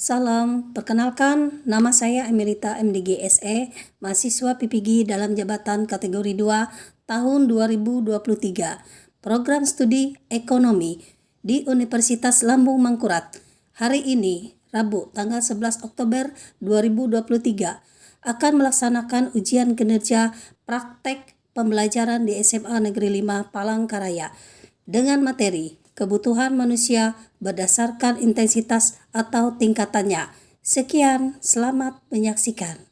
Salam, perkenalkan nama saya Emerita MDG SE, mahasiswa PPG dalam jabatan kategori 2 tahun 2023, program studi ekonomi di Universitas Lambung Mangkurat. Hari ini, Rabu tanggal 11 Oktober 2023, akan melaksanakan ujian kinerja praktek pembelajaran di SMA Negeri 5 Palangkaraya dengan materi kebutuhan manusia berdasarkan intensitas atau tingkatannya. Sekian, selamat menyaksikan.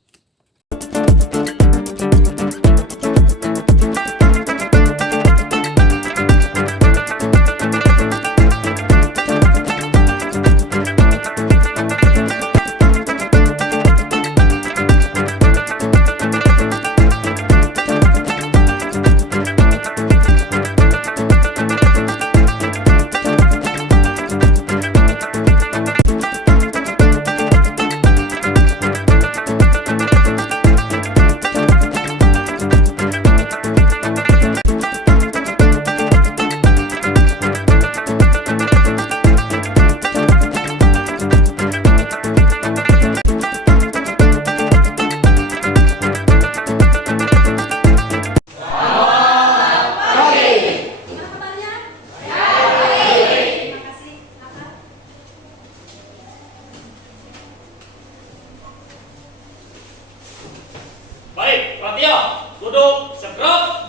Baik, perhatian, duduk, segera.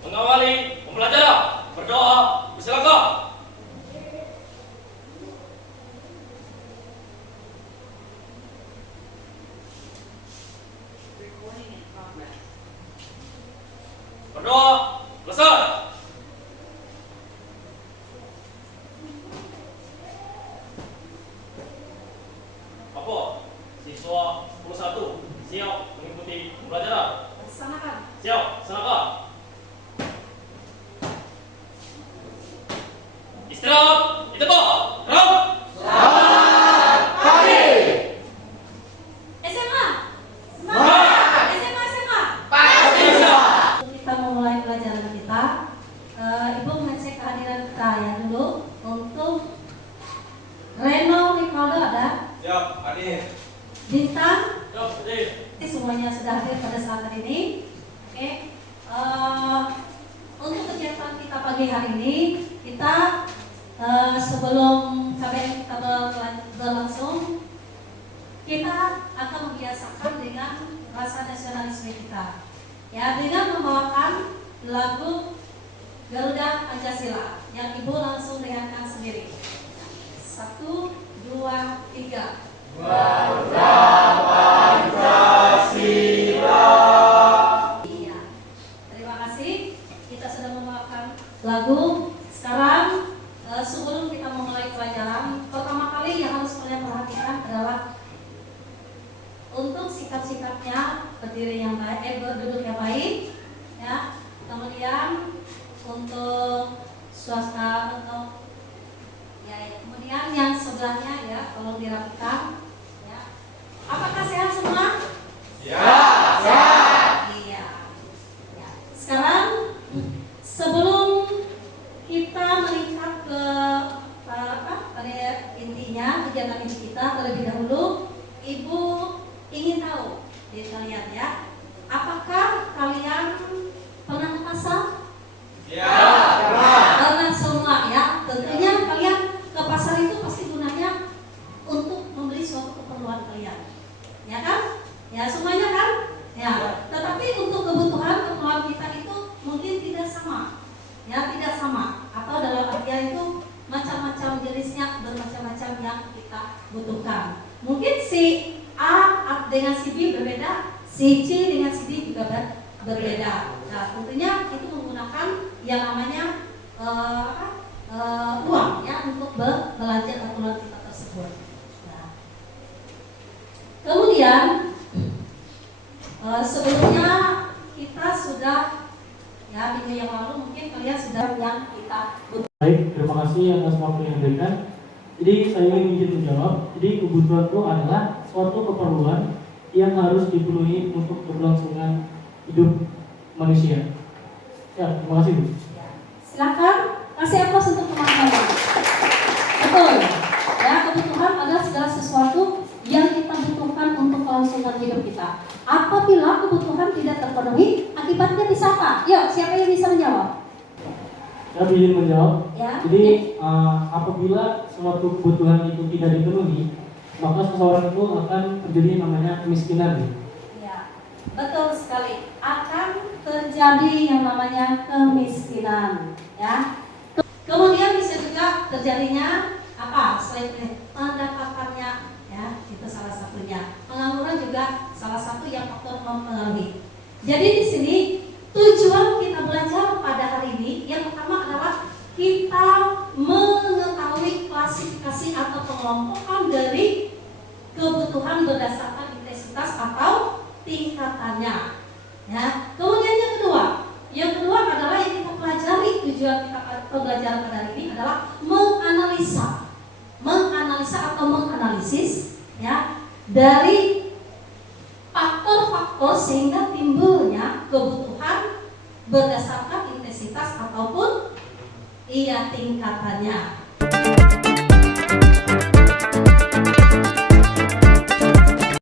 Mengawali pembelajaran, berdoa, bersilakan. Berdoa, selesai. Apa? Siswa 11 siap mengikuti pembelajaran? Laksanakan. Siap, silakan. Istirahat, di tempat. Gerak. SMA. Semangat. SMA. Pasti bisa. Kita memulai pelajaran kita. Ibu mengecek kehadiran kita ya dulu. Untuk Reno, Rivaldo ada? Siap, hadir. Bintang, Siap, hadir. ini semuanya sudah hadir pada saat hari ini. Oke. Untuk kegiatan kita pagi hari ini, kita sebelum KBM kita berlangsung, kita akan membiasakan dengan rasa nasionalisme kita. Ya, dengan membawakan lagu Garuda Pancasila yang Ibu langsung dengarkan sendiri. 1, 2, 3. Garuda Pancasila. Iya. Terima kasih. Kita sudah membawakan lagu. Sekarang sebelum kita memulai pelajaran, pertama kali yang harus kalian perhatikan adalah untuk sikap-sikapnya, berdiri yang baik, berduduk yang baik, ya. Kemudian untuk suasana untuk kemudian yang sebelahnya ya, tolong dirapikan. Ya. Apakah sehat semua? Siap. Iya. Ya. Sekarang sebelum kita meningkat ke pada intinya kegiatan inti kita, terlebih dahulu Ibu ingin tahu dari kalian ya, apakah kalian pernah ke pasar? Pernah semua ya. Tentunya kalian ke pasar itu pasti gunanya untuk membeli suatu keperluan kalian, ya kan? Ya semuanya kan? Ya. Tetapi untuk kebutuhan kita itu mungkin tidak sama, ya tidak sama. Atau dalam artian itu macam-macam jenisnya, bermacam-macam yang kita butuhkan. Mungkin si A dengan si B berbeda, si C dengan si D juga berbeda. Nah tentunya itu menggunakan yang namanya uang ya untuk belanja keperluan kita tersebut. Nah, kemudian sebelumnya kita sudah ya minggu yang lalu mungkin kalian sudah yang kita butuh. Baik, terima kasih atas waktu yang diberikan. Jadi saya ingin menjawab. Jadi kebutuhan itu adalah suatu keperluan yang harus dipenuhi untuk keberlangsungan hidup manusia. Ya, terima kasih Bu. Silakan kasih aplaus untuk teman-teman. Betul. Ya, apabila kebutuhan tidak terpenuhi, akibatnya bisa apa? Yuk, siapa yang bisa menjawab? Saya ingin menjawab. Ya. Jadi apabila suatu kebutuhan itu tidak dipenuhi, maka seseorang itu akan terjadi namanya kemiskinan. Ya, betul sekali. Akan terjadi yang namanya kemiskinan. Ya. Kemudian bisa juga terjadinya apa? Selain pendapatannya, ya, itu salah satunya. Pengangguran juga salah satu yang faktor mempengaruhi. Jadi di sini tujuan kita belajar pada hari ini yang pertama adalah kita mengetahui klasifikasi atau pengelompokan dari kebutuhan berdasarkan intensitas atau tingkatannya. Ya. Kemudian yang kedua adalah yang kita pelajari, tujuan kita pembelajaran pada hari ini adalah menganalisa atau menganalisis, ya, dari faktor-faktor sehingga timbulnya kebutuhan berdasarkan intensitas ataupun tingkatannya.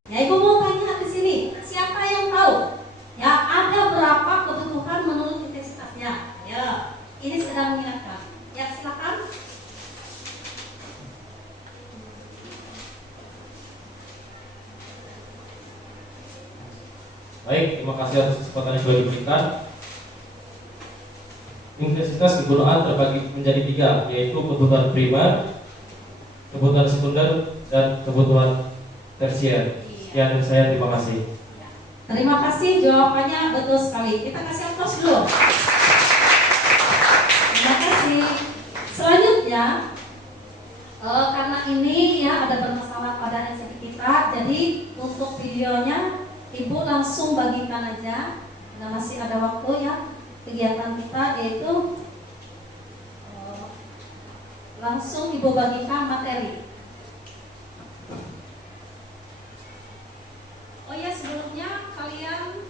Ya, Ibu mau tanya di sini, siapa yang tahu? Ya, ada berapa kebutuhan menurut intensitasnya? Ya, ini sedang mengingatkan. Ya, silakan. Baik, terima kasih atas kesempatan yang sudah diberikan. Intensitas kegunaan terbagi menjadi 3, yaitu kebutuhan primer, kebutuhan sekunder, dan kebutuhan tersier. Sekian dari saya, terima kasih. Terima kasih, jawabannya betul sekali. Kita kasih aplaus dulu. Terima kasih. Selanjutnya, karena ini ya ada bermasalah pada NCP kita, jadi untuk videonya Ibu langsung bagikan aja. Nah, masih ada waktu ya kegiatan kita, yaitu langsung Ibu bagikan materi. Oh ya, sebelumnya kalian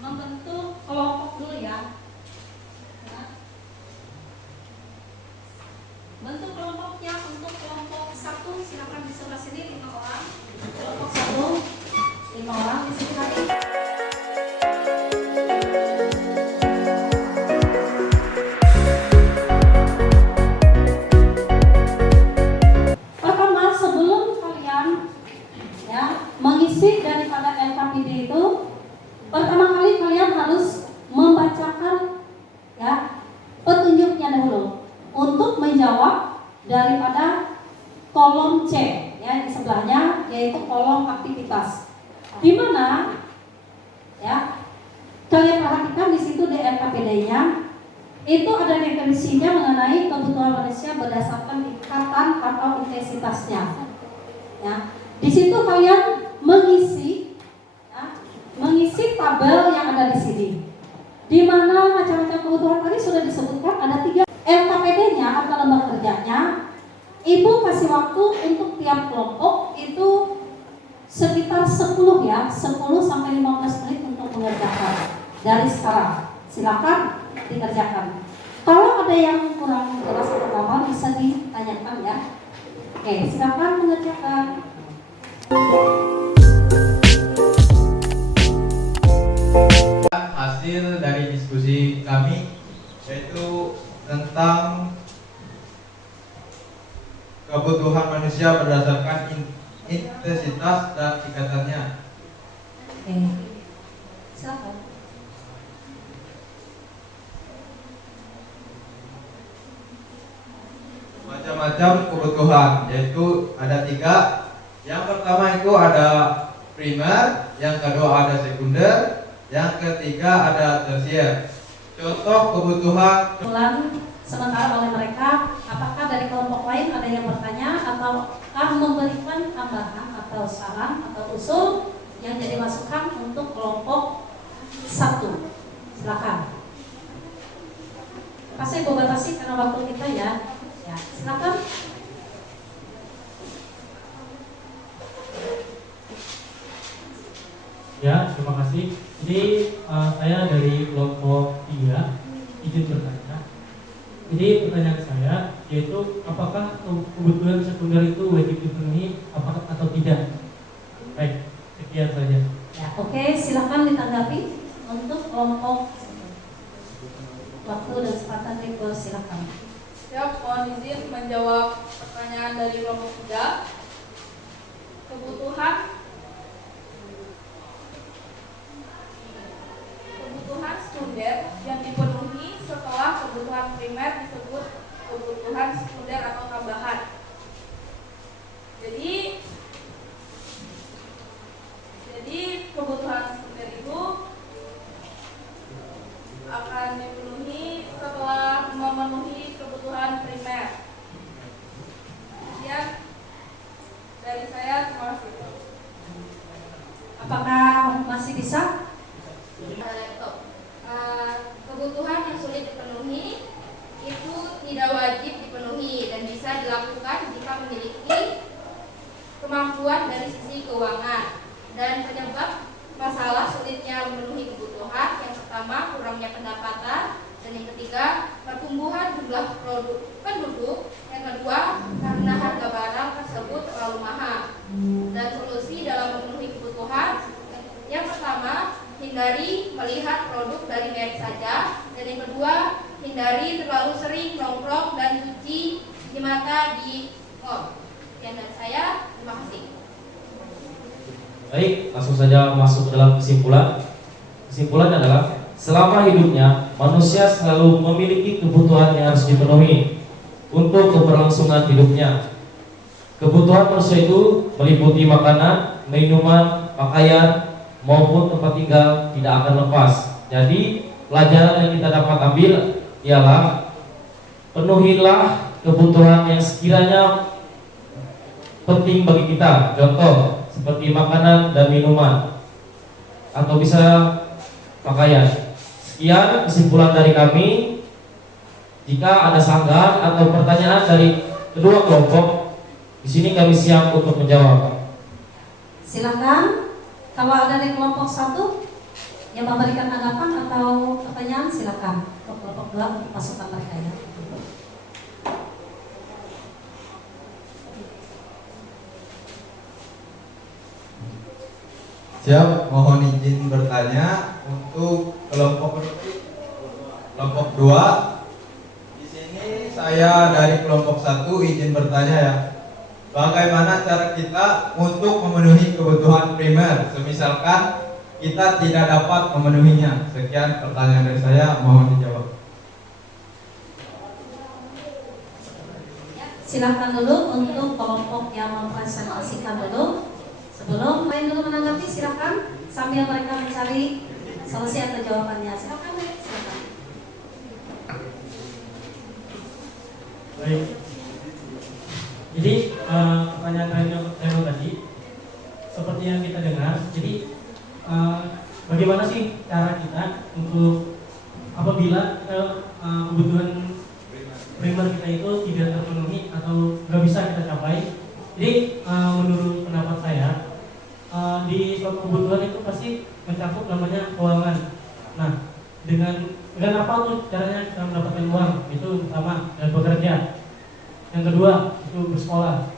membentuk kelompok dulu ya. Bentuk kelompoknya. Untuk kelompok 1 silakan di sebelah sini 5 orang. Kelompok 1 5 orang di sini lagi. Pertama, sebelum kalian ya mengisi daripada LKPD itu, pertama kali kalian harus membacakan ya petunjuknya dahulu untuk menjawab daripada kolom C ya di sebelahnya, yaitu kolom aktivitas. Di mana ya kalian perhatikan di situ di LKPD-nya itu ada definisinya mengenai kebutuhan manusia berdasarkan tingkatan atau intensitasnya. Ya, di situ kalian mengisi tabel yang ada di sini. Di mana macam-macam kebutuhan tadi sudah disebutkan, ada 3 LKPD-nya atau lembar kerjanya. Ibu kasih waktu untuk tiap kelompok itu sekitar 10 ya, 10 sampai 15 menit untuk mengerjakan dari sekarang. Silakan dikerjakan. Kalau ada yang kurang jelas atau apa bisa ditanyakan ya. Oke, silakan mengerjakan. Hasil dari diskusi kami yaitu tentang kebutuhan manusia berdasarkan intensitas dan tingkatannya. Oke, silakan. Macam-macam kebutuhan, yaitu ada 3. Yang pertama itu ada primer, yang kedua ada sekunder, yang ketiga ada tersier. Contoh kebutuhan Sementara oleh mereka, apakah dari kelompok lain ada yang bertanya ataukah memberikan tambahan atau saran atau usul yang jadi masukan untuk kelompok 1? Silakan. Saya Ibu batasi karena waktu kita ya. Ya, silakan. Ya, terima kasih. Jadi saya dari kelompok 3 izin bertanya. Jadi pertanyaan saya yaitu apakah kebutuhan sekunder itu wajib dipenuhi apakah atau tidak? Baik, sekian saja. Ya. Oke, silakan ditanggapi untuk kelompok. Waktu dan kesempatan silakan. Siap, mohon izin menjawab pertanyaan dari kelompok 3. Kebutuhan sekunder yang dipenuhi setelah kebutuhan primer disebut kebutuhan sekunder atau tambahan. Jadi kebutuhan sekunder itu akan dipenuhi setelah memenuhi kebutuhan primer. Sekian dari saya, terima kasih. Apakah masih bisa? Laptop. Kebutuhan yang sulit dipenuhi itu tidak wajib dipenuhi dan bisa dilakukan jika memiliki kemampuan dari sisi keuangan. Dan penyebab masalah sulitnya memenuhi kebutuhan, yang pertama kurangnya pendapatan, dan yang ketiga pertumbuhan jumlah penduduk, yang kedua karena harga barang tersebut terlalu mahal. Dan solusi dalam memenuhi kebutuhan, yang pertama hindari melihat produk dari merek saja, dan yang kedua hindari terlalu sering nongkrong dan cuci mata di mall. Sekian dari saya, terima kasih. Baik, langsung saja masuk dalam kesimpulan. Kesimpulannya adalah selama hidupnya manusia selalu memiliki kebutuhan yang harus dipenuhi untuk keberlangsungan hidupnya. Kebutuhan manusia itu meliputi makanan, minuman, pakaian, maupun tempat tinggal tidak akan lepas. Jadi pelajaran yang kita dapat ambil ialah penuhilah kebutuhan yang sekiranya penting bagi kita. Contoh seperti makanan dan minuman, atau bisa pakaian. Sekian kesimpulan dari kami. Jika ada sanggahan atau pertanyaan dari kedua kelompok, di sini kami siap untuk menjawab. Silakan. Kalau ada dari kelompok 1 yang memberikan tanggapan atau pertanyaan, silakan. Untuk kelompok 2 untuk masukan mereka ya. Siap, mohon izin bertanya untuk kelompok 2. Di sini saya dari kelompok 1 izin bertanya ya. Bagaimana cara kita untuk memenuhi kebutuhan primer? Semisalkan kita tidak dapat memenuhinya. Sekian pertanyaan dari saya, mohon dijawab. Silakan dulu untuk kelompok yang mempresentasikan dulu. Sebelum main dulu menanggapi, silakan sambil mereka mencari solusi atau jawabannya. Silakan, silakan. Baik. Jadi pertanyaan Reno tadi seperti yang kita dengar. Jadi bagaimana sih cara kita untuk apabila kita kebutuhan primer kita itu tidak terpenuhi atau nggak bisa kita capai? Jadi menurut pendapat saya di suatu kebutuhan itu pasti mencakup namanya keuangan. Nah, dengan apa tuh caranya kita mendapatkan uang? Itu pertama, dan bekerja. Yang kedua itu bersekolah.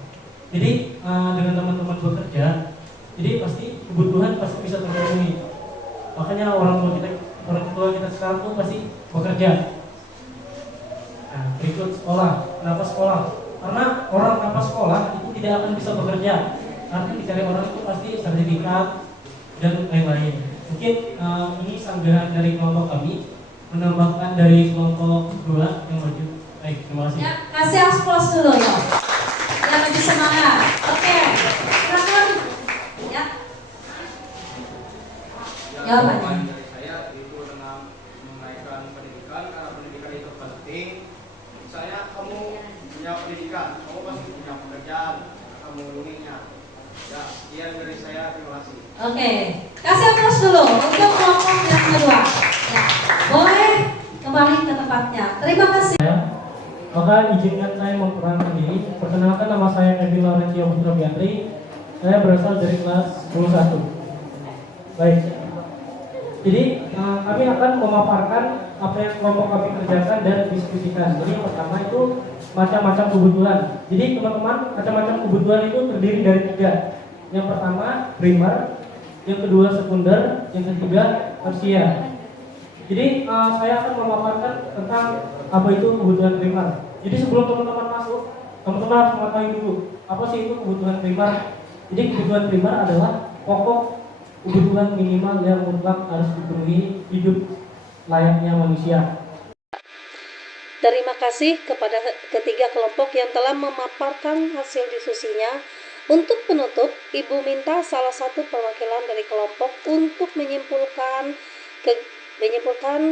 Jadi dengan teman-teman bekerja, jadi pasti kebutuhan pasti bisa terpenuhi. Makanya orang tua kita sekarang tuh pasti bekerja. Nah, berikut sekolah. Kenapa sekolah? Karena orang tanpa sekolah itu tidak akan bisa bekerja. Artinya dicari orang itu pasti sertifikat dan lain-lain. Mungkin ini sanggahan dari kelompok kami, menambahkan dari kelompok 2 yang maju. Baik, terima kasih. Ya, kasih aplaus dulu ya. Yang lebih semangat. Oke, silakan. Ya. Jawabannya. Dari saya itu dengan menaikkan pendidikan, karena pendidikan itu penting. Misalnya kamu punya pendidikan, kamu pasti punya pekerjaan, kamu memenuhinya. Ya, sekian dari saya, terima kasih. Oke, kasih aplaus dulu untuk kelompok yang kedua. Ya, boleh kembali ke tempatnya. Terima kasih. Maka izinkan saya memperkenalkan diri. Perkenalkan, nama saya Kevin Laurencio Putra Biantri. Saya berasal dari kelas 11. Baik. Jadi kami akan memaparkan apa yang kelompok kami kerjakan dan diskusikan. Jadi yang pertama itu macam-macam kebutuhan. Jadi teman-teman, macam-macam kebutuhan itu terdiri dari 3. Yang pertama primer, yang kedua sekunder, yang ketiga tersier. Jadi saya akan memaparkan tentang apa itu kebutuhan primer. Jadi sebelum teman-teman masuk, teman-teman harus mengetahui dulu apa sih itu kebutuhan primer. Jadi kebutuhan primer adalah pokok kebutuhan minimal yang mutlak harus dipenuhi hidup layaknya manusia. Terima kasih kepada ketiga kelompok yang telah memaparkan hasil diskusinya. Untuk penutup, Ibu minta salah satu perwakilan dari kelompok untuk menyimpulkan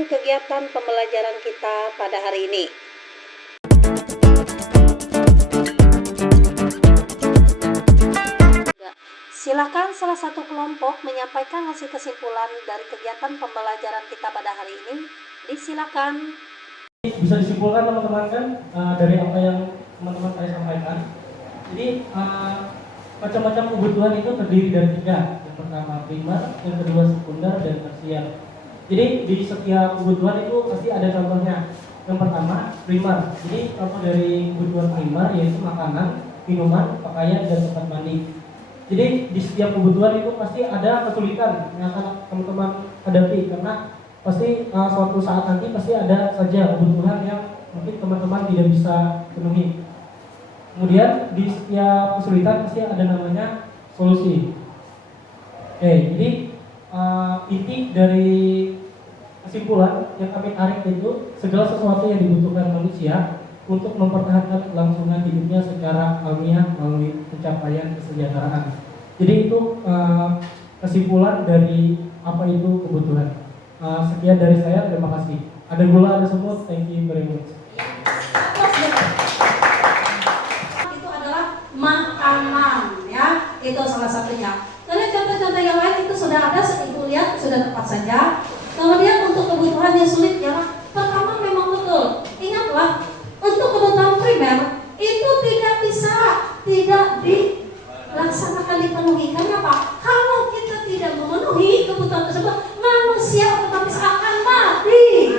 kegiatan pembelajaran kita pada hari ini. Silakan salah satu kelompok menyampaikan hasil kesimpulan dari kegiatan pembelajaran kita pada hari ini. Disilakan. Bisa disimpulkan teman-teman kan dari apa yang teman-teman saya sampaikan. Jadi macam-macam kebutuhan itu terdiri dari 3. Yang pertama primer, yang kedua sekunder, dan tersier. Jadi di setiap kebutuhan itu pasti ada contohnya. Yang pertama primer. Jadi contoh dari kebutuhan primer yaitu makanan, minuman, pakaian, dan tempat mandi. Jadi di setiap kebutuhan itu pasti ada kesulitan yang akan teman-teman hadapi, karena pasti suatu saat nanti pasti ada saja kebutuhan yang mungkin teman-teman tidak bisa penuhi. Kemudian di setiap kesulitan pasti ada namanya solusi. Oke, jadi inti dari kesimpulan yang kami tarik itu segala sesuatu yang dibutuhkan manusia untuk mempertahankan kelangsungan hidupnya secara alamiah melalui pencapaian kesejahteraan. Jadi itu kesimpulan dari apa itu kebutuhan. Sekian dari saya, terima kasih. Ada gula, ada semut, thank you very much. Itu adalah makanan, ya, itu salah satunya. Karena contoh-contoh yang lain itu sudah ada, Ibu lihat sudah tepat saja. Kemudian untuk kebutuhan yang sulit, ya, pertama memang betul. Ingatlah, untuk kebutuhan primer itu tidak bisa tidak dilaksanakan dipenuhi. Kenapa? Kalau kita tidak memenuhi kebutuhan tersebut, manusia otomatis akan mati.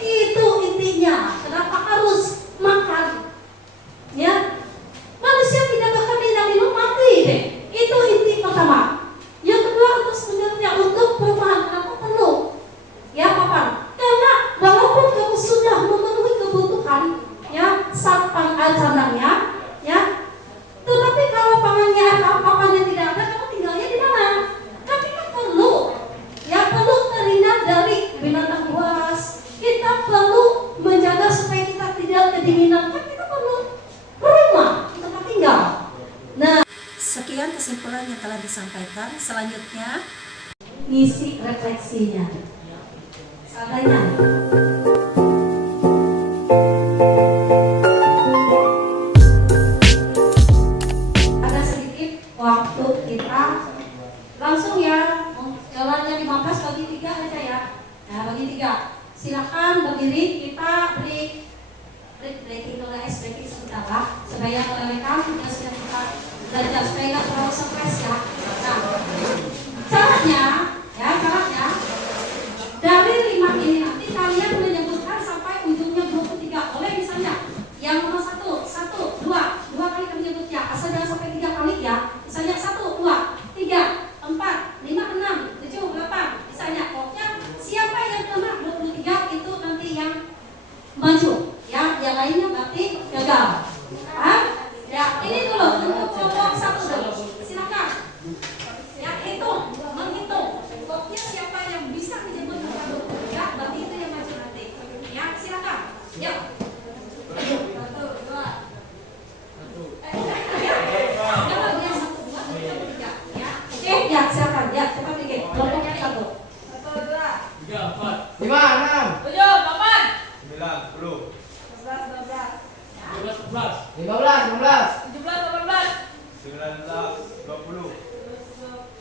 Itu intinya. Kenapa harus makan? Ya, manusia tidak makan tidak minum mati deh. Itu inti pertama. Yang kedua untuk sebenarnya untuk perumahan, kenapa perlu? Ya, papan. Karena walaupun kamu sudah memenuhi kebutuhan, ya, sandangnya, ya, tetapi kalau papannya tidak ada, kamu tinggalnya di mana? Kami kan perlu, ya, perlu terhindar dari binatang buas. Kita perlu menjaga supaya kita tidak kedinginan. Kan kita perlu rumah tempat tinggal. Nah, sekian kesimpulan yang telah disampaikan. Selanjutnya, ngisi refleksinya. Seadanya. Ada sedikit waktu kita langsung ya, jalannya 15 bagi 3 aja ya. Nah, bagi 3. Silakan berdiri, kita breaking dulu guys, breaking sebentar lah, supaya mereka yang sudah kita belajar supaya nggak terlalu stres ya. Nah, caranya dari 5 ini nanti kalian menyebutkan sampai ujungnya 23. Boleh misalnya yang nomor 1, 2 kali kami nyebutnya, asal jangan sampai 3 kali ya. Misalnya 1, 2, 3, 4, 5, 6, 7, 8. Misalnya, pokoknya siapa yang kena 23 itu nanti yang maju. Ya, yang lainnya berarti gagal. Paham? Ya, ini dulu untuk kelompok 1 dulu. Silakan. Ya, menghitung. Pokoknya siapa yang bisa menyebut angka 23 berarti itu yang maju nanti. Ya, silakan. Ya. 1, 2. Kalau dia 1, 2, 3. Ya. Oke, ya, silakan. Ya, cepat dikit. Kelompok 1. 1, 2, 3, 4, 5, 6, 7, 8, 9, 10, 11, 12, 12, 14, 15, 16. 17, 18, 19, 20.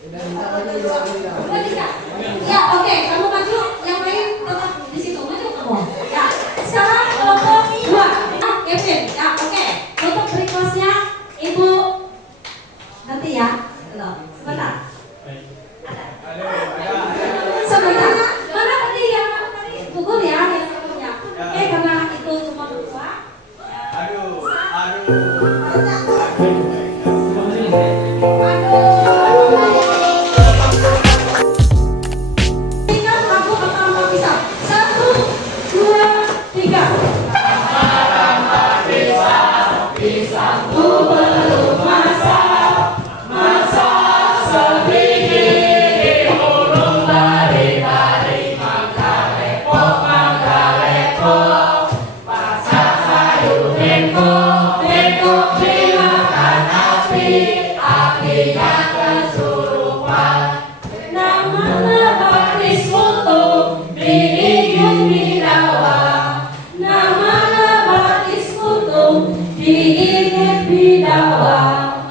Udah bisa maju 2 Udah bisa? Ya, oke. Kamu maju. Yang lain tetap di situ. Maju kamu. Ya. Sekarang kelompok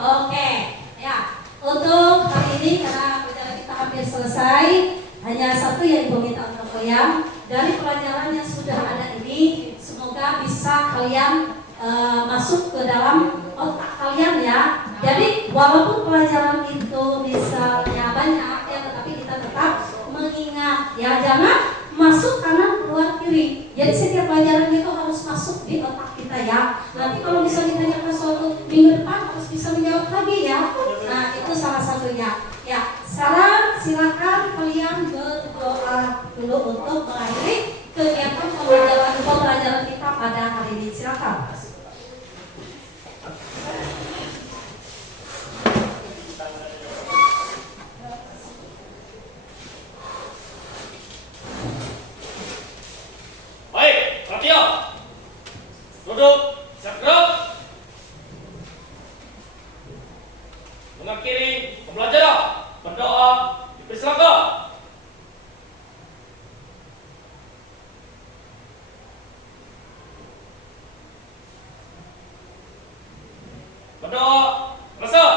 Oke, ya. Untuk hari ini karena pelajaran kita hampir selesai, hanya satu yang Ibu minta untuk kalian dari pelajaran yang sudah ada ini, semoga bisa kalian masuk ke dalam otak kalian ya. Jadi walaupun pelajaran itu misalnya banyak ya, tetapi kita tetap mengingat ya, jangan masuk kanan keluar kiri. Jadi setiap pelajaran itu harus masuk di otak kita ya. Nanti kalau bisa ditanyakan suatu minggu depan harus bisa menjawab lagi ya. Nah itu salah satunya. Ya, sekarang silakan kalian berdoa dulu untuk mengakhiri kegiatan pembelajaran kita pada hari ini. Silakan. Baik, perhatian. Duduk, siap gerak. Mengakhiri pembelajaran, berdoa, dipersilakan. Berdoa, selesai.